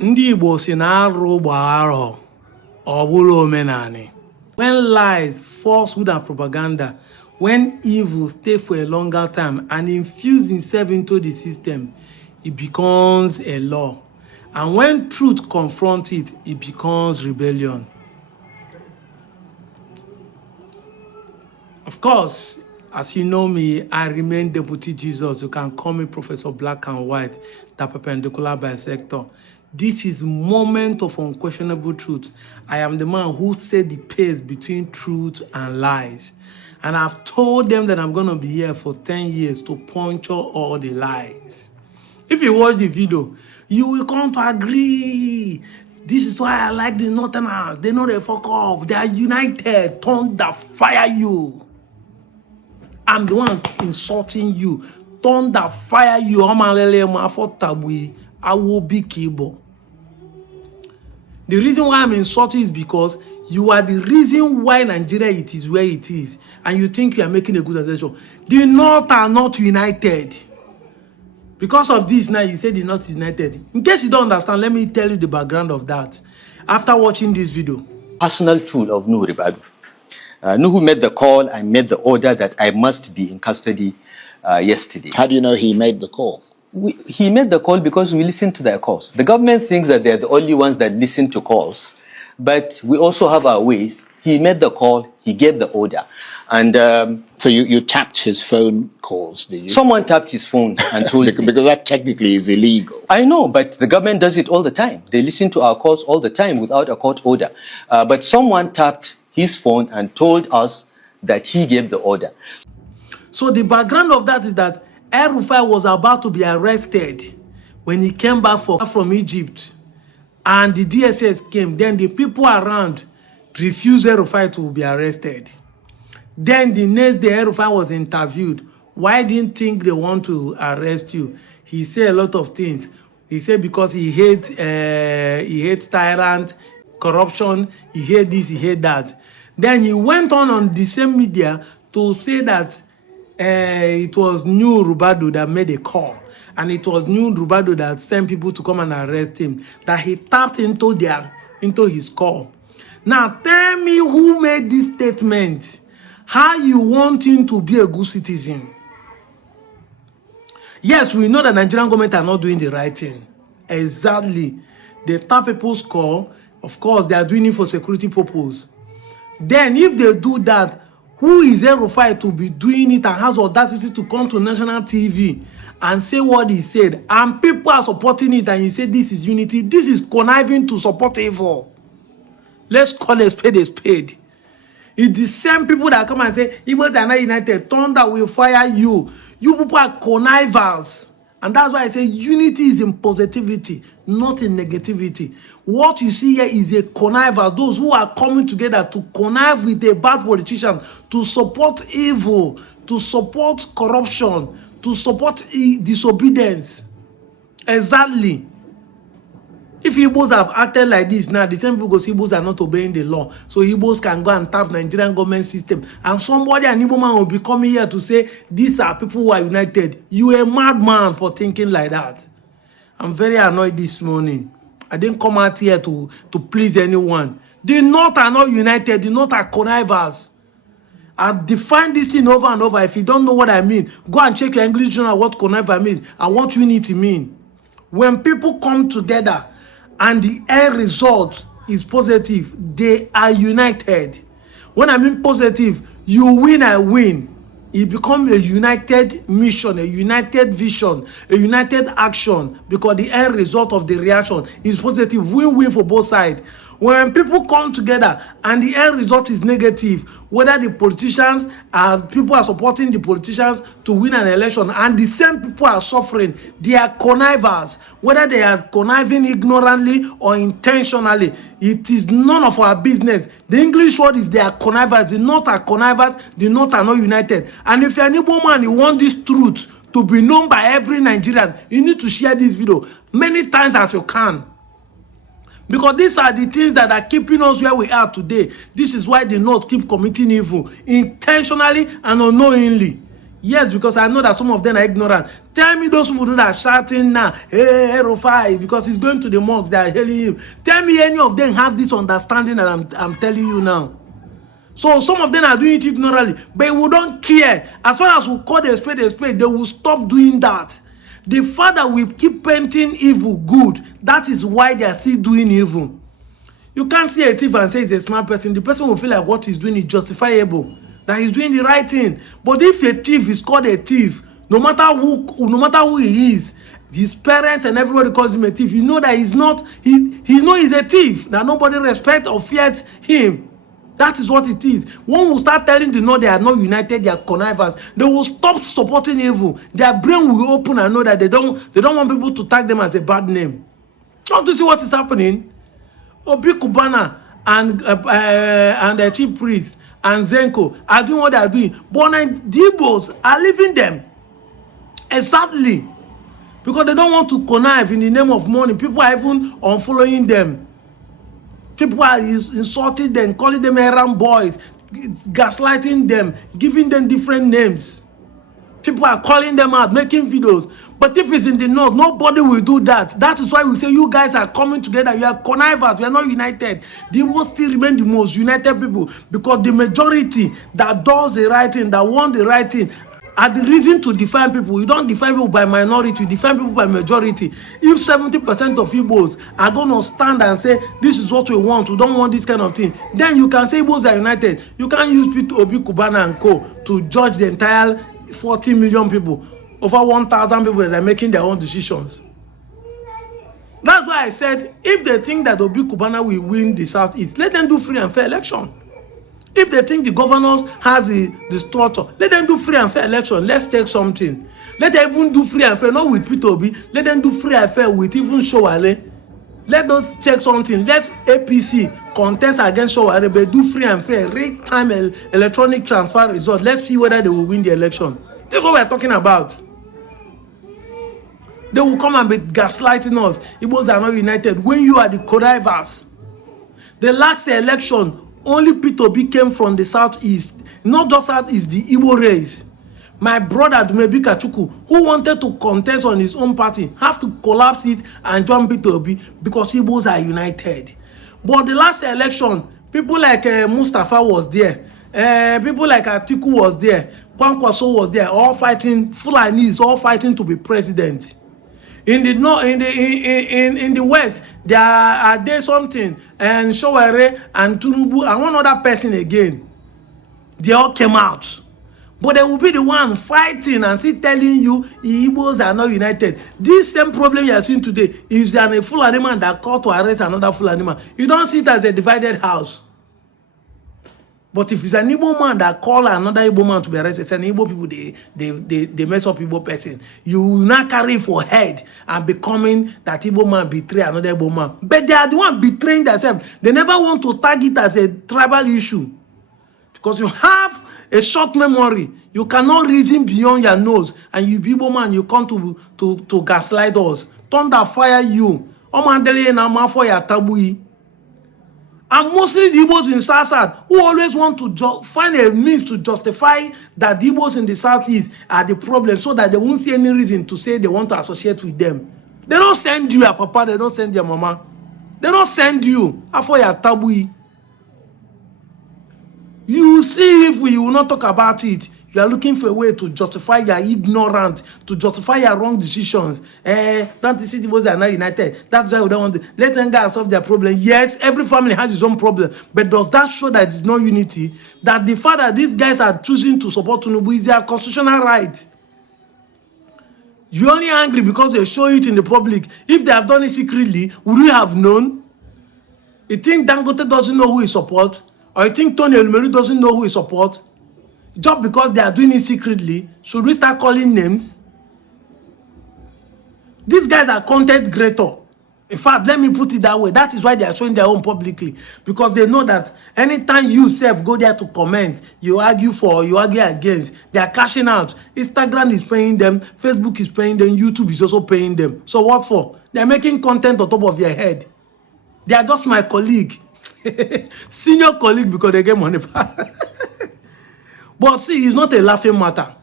Ndị Igbo si na arụ gba arọ ọ bụrụ omenani. When lies, falsehood and propaganda, when evil stay for a longer time and infuse itself into the system, it becomes a law. And when truth confronts it, it becomes rebellion. Of course, as you know me, I remain Deputy Jesus. You can call me Professor Black and White, the perpendicular bisector. This is moment of unquestionable truth. I am the man who set the pace between truth and lies. And I've told them that I'm going to be here for 10 years to puncture all the lies. If you watch the video, you will come to agree. This is why I like the Northerners. They know they fuck up. They are united. Thunder fire you. I'm the one insulting you. Thunder fire you. I will be Kibo. The reason why I'm insulting is because you are the reason why Nigeria it is where it is, and you think you are making a good assertion. The North are not united. Because of this, now you say the North is united. In case you don't understand, let me tell you the background of that. After watching this video, personal tool of Nuhu Ribadu. Nuhu made the call and made the order that I must be in custody yesterday. How do you know he made the call? He made the call because we listened to their calls. The government thinks that they're the only ones that listen to calls, but we also have our ways. He made the call, he gave the order. And so you tapped his phone calls, did you? Someone tapped his phone and told me. Because that technically is illegal. I know, but the government does it all the time. They listen to our calls all the time without a court order. But someone tapped his phone and told us that he gave the order. So the background of that is that El-Rufai was about to be arrested when he came back from Egypt, and the DSS came. Then the people around refused El-Rufai to be arrested. Then the next day, El-Rufai was interviewed. Why didn't think they want to arrest you? He said a lot of things. He said because he hates tyrant, corruption, he hates this, he hates that. Then he went on the same media to say that it was New Rubadu that made a call, and it was New Rubadu that sent people to come and arrest him, that he tapped into his call. Now tell me who made this statement. How you want him to be a good citizen? Yes, we know that Nigerian government are not doing the right thing. Exactly. They tap people's call. Of course, they are doing it for security purpose. Then if they do that, who is El-Rufai to be doing it and has audacity to come to national TV and say what he said, and people are supporting it, and you say this is unity? This is conniving to support evil. Let's call a spade a spade. It's the same people that come and say Igbos are not united, thunder will fire you. You people are connivers. And that's why I say unity is in positivity, not in negativity. What you see here is a conniver. Those who are coming together to connive with a bad politician, to support evil, to support corruption, to support disobedience. Exactly. If Igbos have acted like this now, the same people go say Igbos are not obeying the law. So Igbos can go and tap Nigerian government system. And somebody, an Igbo man, will be coming here to say, these are people who are united. You a madman for thinking like that. I'm very annoyed this morning. I didn't come out here to please anyone. The North are not united. The North are connivers. I've defined this thing over and over. If you don't know what I mean, go and check your English journal what conniver means and what unity mean. When people come together and the end result is positive, they are united. When I mean positive, you win, I win. It becomes a united mission, a united vision, a united action, because the end result of the reaction is positive, win-win for both sides. When people come together and the end result is negative, whether the politicians people are supporting the politicians to win an election, and the same people are suffering, they are connivers. Whether they are conniving ignorantly or intentionally, it is none of our business. The English word is they are connivers. The North are connivers. The North are not united. And if you're an Igbo man, you want this truth to be known by every Nigerian, you need to share this video many times as you can. Because these are the things that are keeping us where we are today. This is why the North keep committing evil intentionally and unknowingly. Yes, because I know that some of them are ignorant. Tell me those people that are shouting now, hey, Erofai, because he's going to the mosques, they are hailing him. Tell me any of them have this understanding that I'm telling you now. So some of them are doing it ignorantly, but we don't care. As far as we call a spade, they will stop doing that. The father will keep painting evil good. That is why they are still doing evil. You can't see a thief and say he's a smart person. The person will feel like what he's doing is justifiable, that he's doing the right thing. But if a thief is called a thief, no matter who he is, his parents and everybody calls him a thief, you know that he's not. He knows he's a thief. That nobody respects or fears him. That is what it is. One will start telling them no, they are not united, they are connivers. They will stop supporting evil. Their brain will open and know that they don't want people to tag them as a bad name. Don't you see what is happening? Obi Kubana and the chief priest and Zenko are doing what they are doing, but the Igbos are leaving them. Exactly. Because they don't want to connive in the name of money. People are even unfollowing them. People are insulting them, calling them errand boys, gaslighting them, giving them different names. People are calling them out, making videos. But if it's in the north, nobody will do that. That is why we say you guys are coming together. You are connivers. We are not united. The Igbo still remain the most united people because the majority that does the right thing, that want the right thing, are the reason to define people. You don't define people by minority, you define people by majority. If 70% of Igbos are going to stand and say, this is what we want, we don't want this kind of thing, then you can say Igbos are united. You can't use Obi Kubana and co to judge the entire 40 million people, over 1,000 people that are making their own decisions. That's why I said, if they think that Obi Kubana will win the Southeast, let them do free and fair election. If they think the governors has the structure, let them do free and fair election. Let's take something. Let them even do free and fair, not with Peter Obi. Let them do free and fair with even Showale. Let us check something. Let APC contest against Showale, but do free and fair, real-time electronic transfer result. Let's see whether they will win the election. This is what we're talking about. They will come and be gaslighting us. Igbos are not united. When you are the connivers. The last election, only Peter Obi came from the southeast. Not just southeast, the Igbo race. My brother Dumebi Kachuku, who wanted to contest on his own party, have to collapse it and join Peter Obi because Igbos are united. But the last election, people like Mustafa was there. People like Atiku was there. Kwankwaso was there. All fighting, Fulanis, all fighting to be president. In the north, in the west, there something, and Showere and Tunubu and one other person again. They all came out, but they will be the one fighting and still telling you Igbos are not united. This same problem you are seeing today is that a Fulani man that called to arrest another Fulani man. You don't see it as a divided house. But if it's an Igbo man that call another Igbo man to be arrested, it's an Igbo people, they mess up Igbo person. You will not carry for head and becoming that Igbo man betray another Igbo man. But they are the one betraying themselves. They never want to tag it as a tribal issue. Because you have a short memory. You cannot reason beyond your nose. And you Igbo man, you come to gaslight us. Thunder fire you. Omandele na mafo ya tabui. And mostly the Igbos in South who always want to find a means to justify that the Igbos in the Southeast are the problem so that they won't see any reason to say they want to associate with them. They don't send you a papa, they don't send your mama. They don't send you after your taboo. You see if we will not talk about it. You are looking for a way to justify your ignorance, to justify your wrong decisions. Don't you see the Igbos are not united? That's why we don't want to let them guys solve their problem. Yes, every family has its own problem, but does that show that it's not unity? That the fact that these guys are choosing to support Tinubu is their constitutional right. You're only angry because they show it in the public. If they have done it secretly, would we have known? You think Dangote doesn't know who he supports? Or you think Tony Elmeru doesn't know who he supports? Just because they are doing it secretly, should we start calling names? These guys are content creator. In fact, let me put it that way. That is why they are showing their own publicly. Because they know that anytime you self go there to comment, you argue for, you argue against, they are cashing out. Instagram is paying them, Facebook is paying them, YouTube is also paying them. So what for? They are making content on top of their head. They are just my colleague. Senior colleague because they get money. But see, it's not a laughing matter.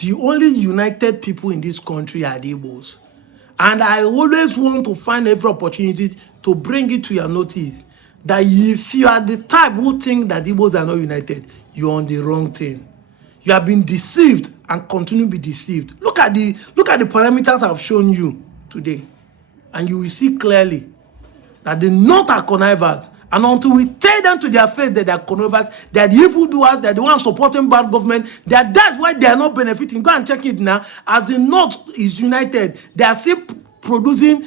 The only united people in this country are the Igbos. And I always want to find every opportunity to bring it to your notice that if you are the type who think that Igbos are not united, you're on the wrong thing. You have been deceived and continue to be deceived. Look at the parameters I've shown you today, and you will see clearly that the North are connivers. And until we tell them to their face that they are connivers, they are the evildoers, they are the ones supporting bad government, that's why they are not benefiting. Go and check it now. As the North is united, they are still producing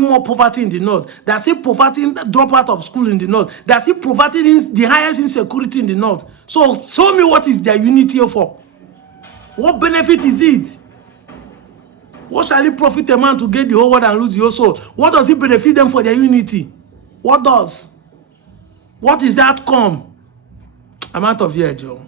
more poverty in the North. They are still providing dropout of school in the North. They are still providing the highest insecurity in the North. So tell me, what is their unity for? What benefit is it? What shall it profit a man to get the whole world and lose the whole soul? What does it benefit them for their unity? What does? What is the outcome? I'm out of here, Joe.